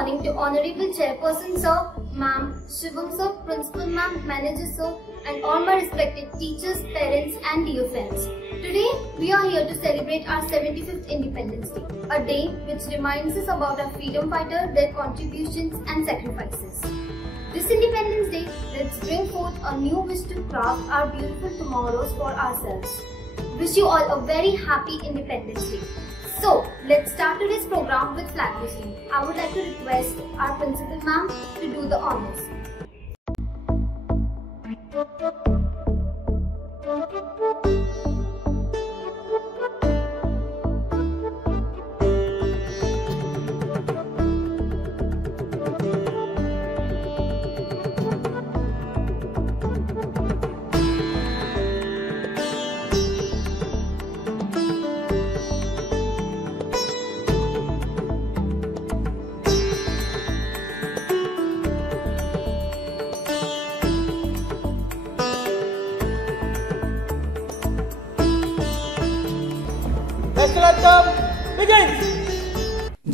morning to Honorable Chairperson Sir, Ma'am, Shivam Sir, Principal Ma'am, Manager Sir, and all my respected teachers, parents and dear friends. Today, we are here to celebrate our 75th Independence Day, a day which reminds us about our freedom fighters, their contributions and sacrifices. This Independence Day, let's bring forth a new wish to craft our beautiful tomorrows for ourselves. Wish you all a very happy Independence Day. So, let's start today's program with flag hosting. I would like to request our Principal Ma'am to do the honors.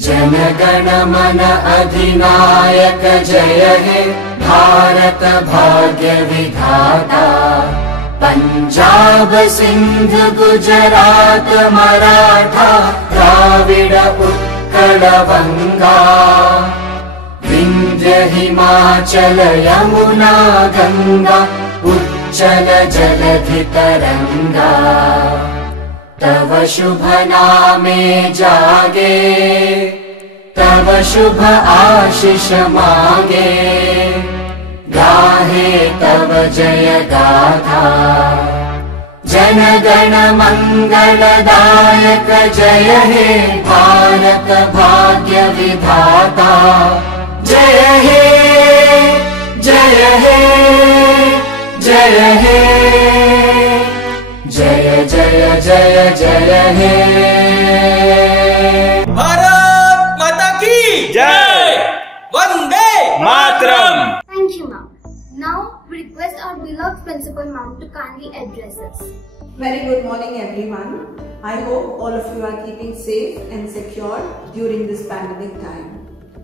Jana Gana मन अधिनायक जय हे भारत भाग्य विधाता। पंजाब सिंध गुजरात मराठा द्राविड़ उत्कल बंगा। विंध्य हिमाचल यमुना गंगा उच्चल जलधि तरंगा। तव शुभ नामे जागे तव शुभ आशीष मांगे। गाहे तव जय गाथा जन गण मंगलदायक जय हे भारत भाग्य विधाता। जय हे जय हे जय हे जय जय जय जय हे। भारत माता की जय। Vande Mataram. Thank you, ma'am. Now, we request our beloved Principal Ma'am to kindly address us. Very good morning, everyone. I hope all of you are keeping safe and secure during this pandemic time.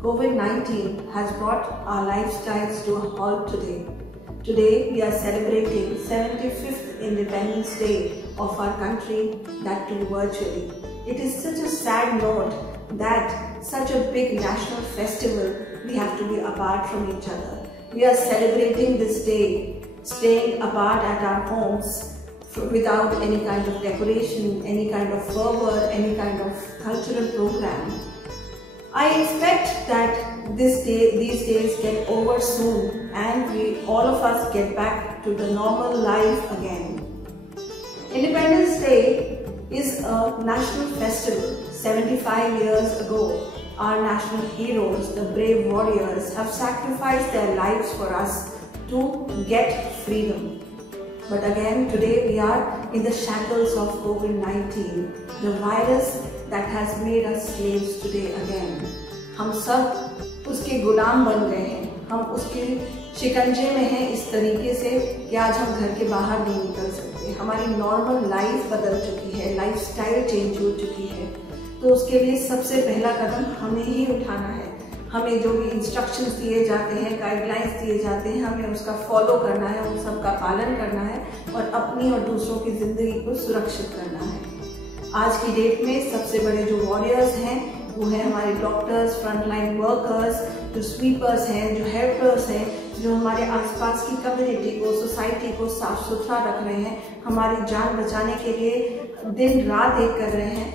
COVID-19 has brought our lifestyles to a halt today. Today, we are celebrating 75th Independence Day of our country, that too virtually. It is such a sad note that such a big national festival, we have to be apart from each other. We are celebrating this day, staying apart at our homes without any kind of decoration, any kind of fervor, any kind of cultural program. I expect that these days get over soon and all of us get back to the normal life again. Independence Day is a national festival. 75 years ago, our national heroes, the brave warriors, have sacrificed their lives for us to get freedom. But again, today we are in the shackles of COVID-19, the virus that has made us slaves today again. हम सब उसके गुलाम बन गए हैं, हम उसके शिकंजे में हैं इस तरीके से कि आज हम घर के बाहर नहीं निकल सकते। हमारी नॉर्मल लाइफ बदल चुकी है, लाइफस्टाइल चेंज हो चुकी है। तो उसके लिए सबसे पहला कदम हमें ही उठाना है। हमें जो भी इंस्ट्रक्शंस दिए जाते हैं, गाइडलाइंस दिए जाते हैं, हमें उसका फॉलो करना है, उन सब का पालन करना है और अपनी और दूसरों की जिंदगी को सुरक्षित करना है। आज की डेट में सबसे बड़े जो वॉरियर्स हैं वो है हमारे डॉक्टर्स, फ्रंटलाइन वर्कर्स, जो स्वीपर्स हैं, जो हेल्पर्स हैं, जो हमारे आसपास की कम्युनिटी को, सोसाइटी को साफ सुथरा रख रहे हैं, हमारी जान बचाने के लिए दिन रात एक कर रहे हैं।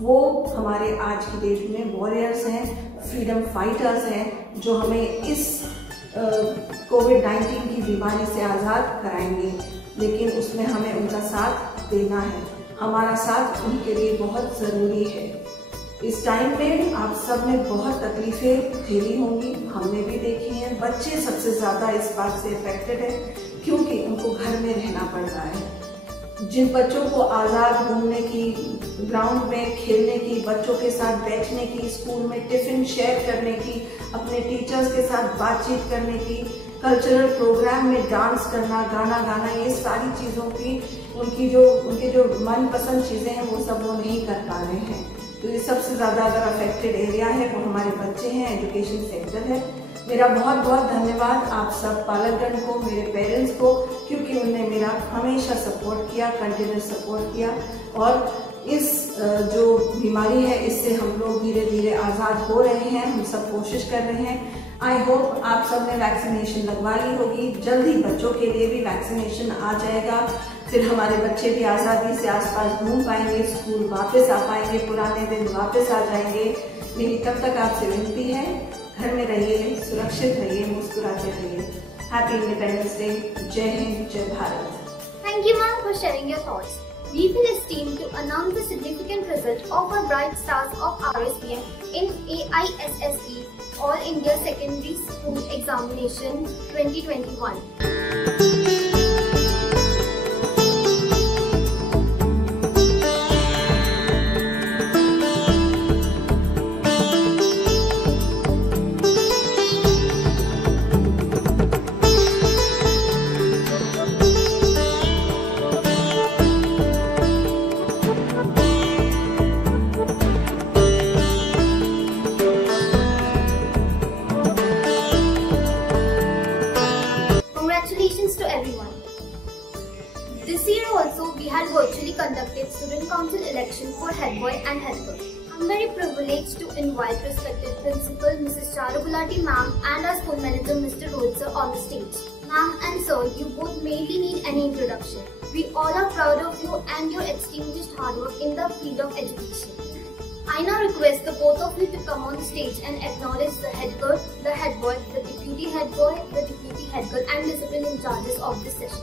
वो हमारे आज की डेट में वॉरियर्स हैं, फ्रीडम फाइटर्स हैं, जो हमें इस कोविड-19 की बीमारी से आज़ाद कराएंगे। लेकिन उसमें हमें उनका साथ देना है, हमारा साथ उनके लिए बहुत ज़रूरी है। इस टाइम में आप सब ने बहुत तकलीफें झेली होंगी, हमने भी देखी हैं। बच्चे सबसे ज़्यादा इस बात से अफेक्टेड है क्योंकि उनको घर में रहना पड़ रहा है। जिन बच्चों को आज़ाद घूमने की, ग्राउंड में खेलने की, बच्चों के साथ बैठने की, स्कूल में टिफिन शेयर करने की, अपने टीचर्स के साथ बातचीत करने की, कल्चरल प्रोग्राम में डांस करना, गाना गाना, ये सारी चीज़ों की उनके जो मनपसंद चीज़ें हैं वो सब वो नहीं कर पा रहे हैं। तो ये सबसे ज़्यादा अगर अफेक्टेड एरिया है वो हमारे बच्चे हैं, एजुकेशन सेक्टर है। मेरा बहुत बहुत धन्यवाद आप सब पालकगण को, मेरे पेरेंट्स को, क्योंकि उन्होंने मेरा हमेशा सपोर्ट किया, कंटिन्यूस सपोर्ट किया। और इस जो बीमारी है इससे हम लोग धीरे धीरे आज़ाद हो रहे हैं, हम सब कोशिश कर रहे हैं। आई होप आप सब ने वैक्सीनेशन लगवा ली होगी, जल्दी बच्चों के लिए भी वैक्सीनेशन आ जाएगा, फिर हमारे बच्चे भी आज़ादी से आसपास घूम पाएंगे, स्कूल वापस आ पाएंगे, पुराने दिन वापस आ जाएंगे। मेरी तब तक आपसे विनती है, घर में रहिए, सुरक्षित रहिए, मुस्कुराते रहिए। Happy independence day. जय हिंद, जय Bharat. Thank you, ma'am, for sharing your thoughts. We feel esteemed to announce the significant result of our bright stars of RSVM in AISSE All India Secondary School Examination 2021. Congratulations to everyone. This year also we had virtually conducted student council election for head boy and head girl. I'm very privileged to invite respected principal Mrs. Charu Gulati ma'am and our school manager Mr. Rohit sir on the stage. Ma'am and sir, you both mainly need any introduction. We all are proud of you and your extinguished hard work in the field of education. I now request the both of you to come on stage and acknowledge the head girl, the head boy, the deputy head boy, the deputy head girl and discipline in charges of this session.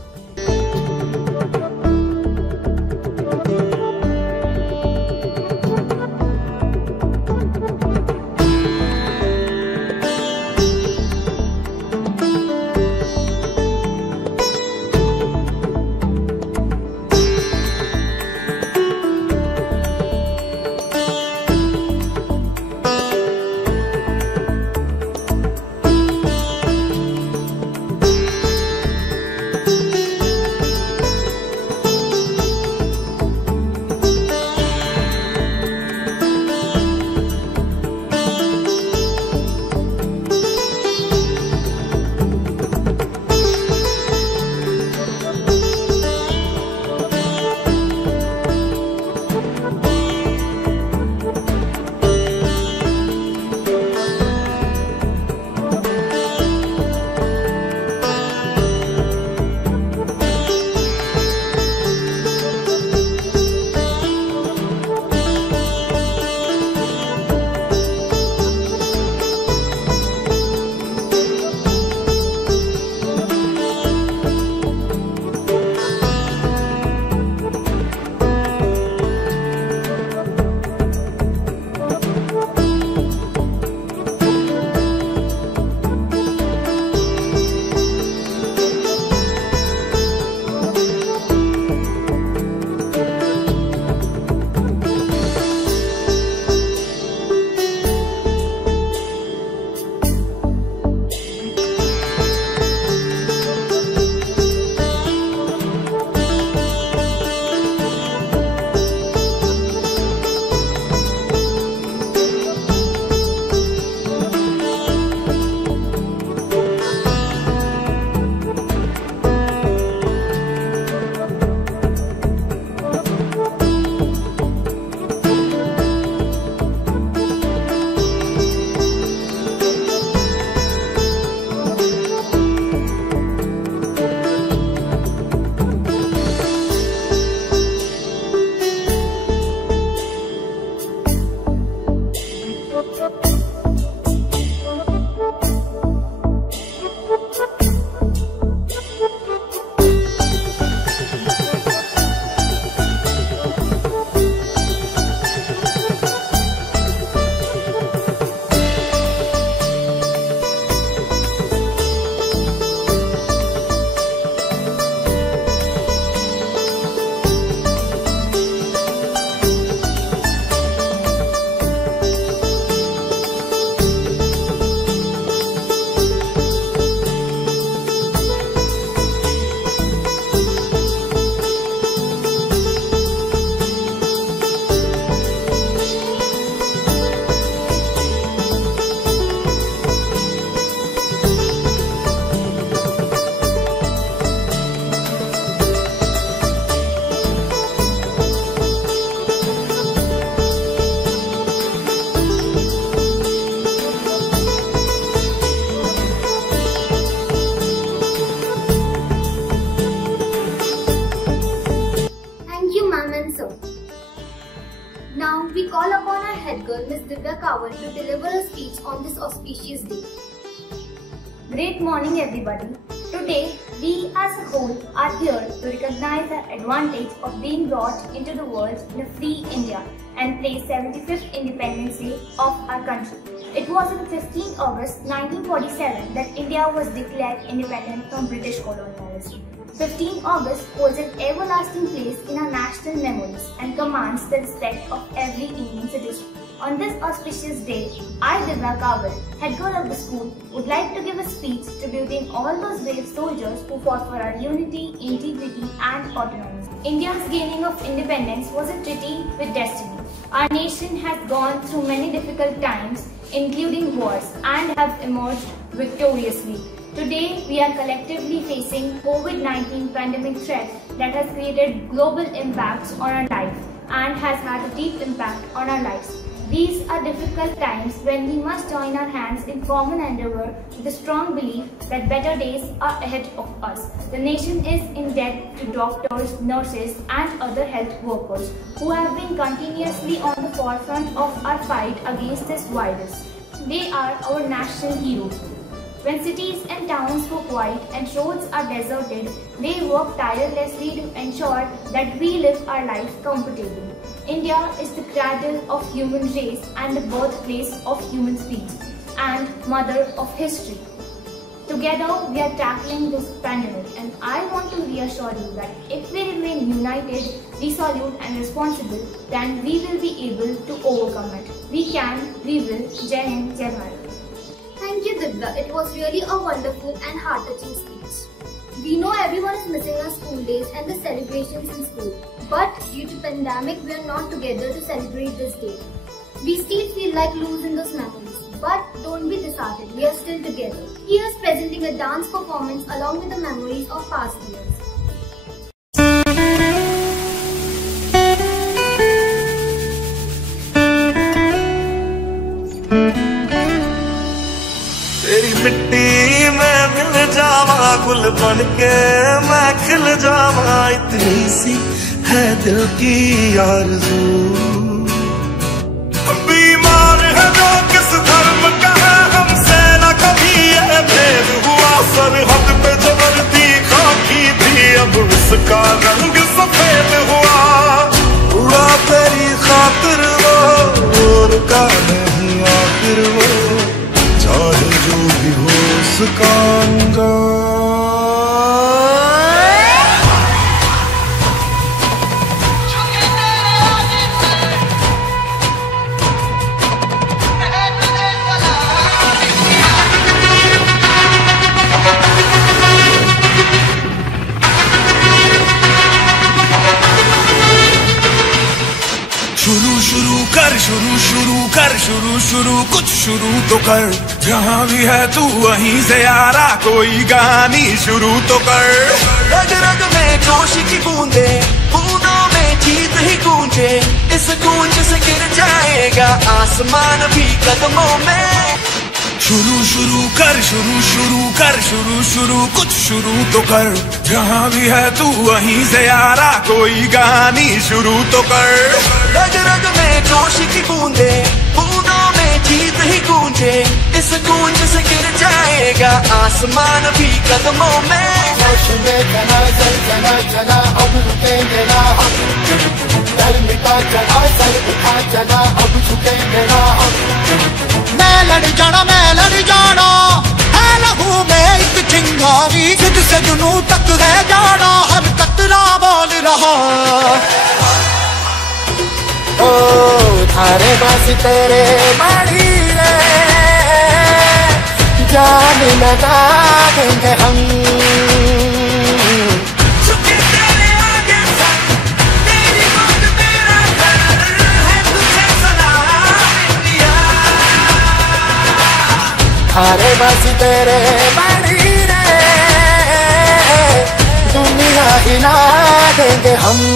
Kawal to deliver a speech on this auspicious day. Great morning everybody. Today, we as a whole are here to recognize the advantage of being brought into the world in a free India and place 75th Independence Day of our country. It was on 15 August 1947 that India was declared independent from British colonialism. 15 August holds an everlasting place in our national memories and commands the respect of every Indian citizen. On this auspicious day, I, Divya Kawal, head girl of the school, would like to give a speech tributing all those brave soldiers who fought for our unity, integrity and autonomy. India's gaining of independence was a treaty with destiny. Our nation has gone through many difficult times, including wars, and have emerged victoriously. Today, we are collectively facing COVID-19 pandemic threat that has created global impacts on our life and has had a deep impact on our lives. These are difficult times when we must join our hands in common endeavour with a strong belief that better days are ahead of us. The nation is in debt to doctors, nurses and other health workers who have been continuously on the forefront of our fight against this virus. They are our national heroes. When cities and towns go quiet and roads are deserted, they work tirelessly to ensure that we live our life comfortably. India is the cradle of human race and the birthplace of human speech and mother of history. Together, we are tackling this pandemic, and I want to reassure you that if we remain united, resolute and responsible, then we will be able to overcome it. We can, we will. Jai Hind, Jai Bharat. Thank you, Divya. It was really a wonderful and heart-touching speech. We know everyone is missing our school days and the celebrations in school. But due to pandemic, we are not together to celebrate this day. We still feel like losing those memories. But don't be disheartened, we are still together. Here's presenting a dance performance along with the memories of past years. तेरी मिट्टी में मिल जावा गुल बन के मैं खिल जावा इतनी सी है दिल की आरज़ू बीमार है जो किस धर्म का है हमसे न कभी ये भेद हुआ सरहद पे जो वर्दी खाकी थी अब उसका रंग सफेद हुआ उड़ा तेरी खातिर वो रुका नहीं आखिर वो चाहे जो भी हो उसका अंजाम शुरू कुछ शुरू तो कर जहाँ भी है तू वहीं से यारा कोई गानी शुरू तो कर रग रग में जोश की बूंदे बूंदों में जीत ही गूंजे इस गूंज से गिर जाएगा आसमान भी कदमों में शुरू कुछ शुरू तो कर जहाँ भी है तू वहीं से यारा कोई गानी शुरू तो कर रग रग में जोश की बूंदे बूंदों में जीत ही गूंजे इस गूंज से गिर जाएगा आसमान भी कदमों में चला अब रुकेंगे ना डर मिटा चला सर उठा चला अब झुकेंगे ना मैं लड़ जाना है लहू में एक चिंगारी जिससे जुनू तक है जाना हर कतरा बोल रहा ओ थारे बस तेरे मारी जान लगा देंगे हम थारे बस तेरे मारी दुनिया हिला देंगे हम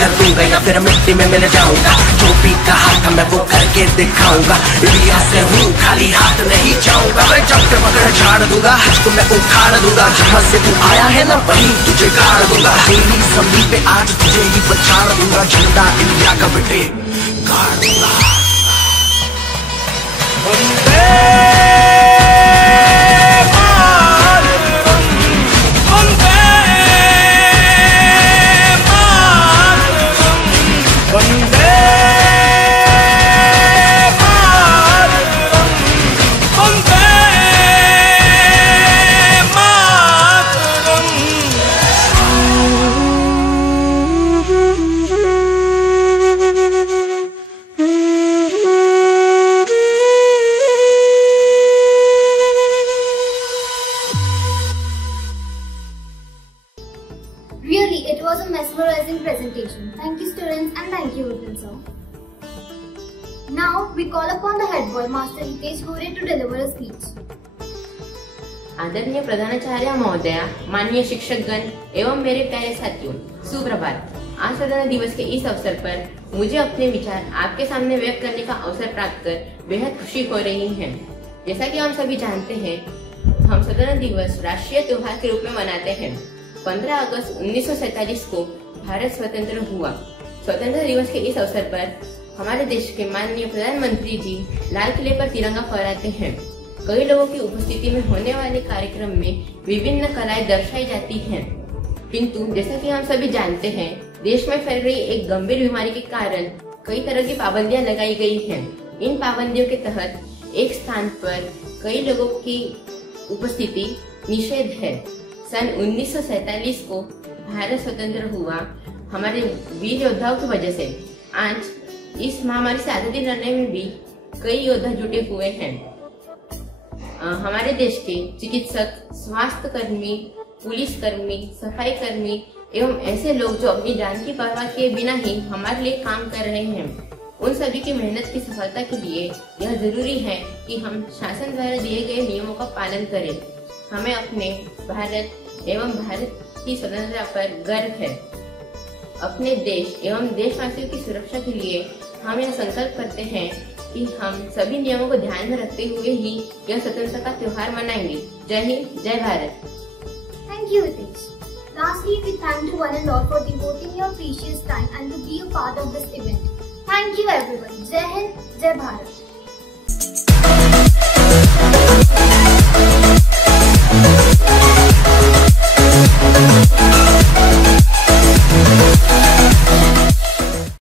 कर दूंगा या फिर मिट्टी में मिल जाऊंगा। जो भी कहा था मैं वो करके दिखाऊंगा। इंडिया से हूँ खाली हाथ नहीं जाऊंगा। मैं जब के मगर झाड़ दूंगा, तो मैं उखाड़ दूंगा। जहाँ से तू आया है ना वहीं तुझे गाड़ दूंगा। मेरी जमीन पे आज तुझे ही बचाड़ दूंगा। झंडा इंडिया का बेटे गाड़ दूंगा। Really, it was a mesmerizing presentation. Thank you students and thank you Vipin sir. Now we call upon the head boy Master Hitesh Gore to deliver a speech. आदरणीय प्रधानाचार्य महोदया, माननीय शिक्षकगण एवं मेरे प्यारे साथियों, सुप्रभात। आज स्वतंत्रता दिवस के इस अवसर पर मुझे अपने विचार आपके सामने व्यक्त करने का अवसर प्राप्त कर बेहद खुशी हो रही है। जैसा कि हम सभी जानते हैं, हम स्वतंत्रता दिवस राष्ट्रीय त्योहार के रूप में मनाते हैं। 15 अगस्त 1947 को भारत स्वतंत्र हुआ। स्वतंत्रता दिवस के इस अवसर पर हमारे देश के माननीय प्रधानमंत्री जी लाल किले पर तिरंगा फहराते हैं। कई लोगों की उपस्थिति में होने वाले कार्यक्रम में विभिन्न कलाएं दर्शाई जाती हैं, किंतु जैसा कि हम सभी जानते हैं, देश में फैल रही एक गंभीर बीमारी के कारण कई तरह की पाबंदियां लगाई गई हैं। इन पाबंदियों के तहत एक स्थान पर कई लोगों की उपस्थिति निषेध है। सन 1947 को भारत स्वतंत्र हुआ हमारे वीर योद्धाओं की वजह से। आज इस महामारी से आजादी लड़ने में भी कई योद्धा जुटे हुए हैं। हमारे देश के चिकित्सक, स्वास्थ्य कर्मी, पुलिस कर्मी, सफाई कर्मी एवं ऐसे लोग जो अपनी जान की परवाह किए बिना ही हमारे लिए काम कर रहे हैं, उन सभी की मेहनत की सफलता के लिए यह जरूरी है कि हम शासन द्वारा दिए गए नियमों का पालन करें। हमें अपने भारत एवं भारत की स्वतंत्रता पर गर्व है। अपने देश एवं देशवासियों की सुरक्षा के लिए हम यह संकल्प करते हैं कि हम सभी नियमों को ध्यान में रखते हुए ही यह स्वतंत्रता का त्योहार मनाएंगे। जय हिंद, जय Bharat. Thank you, Hitesh. Lastly, we thank you one and all for devoting your precious time and to be a part of this event. Thank you everyone. Jai Hind, Jai Bharat.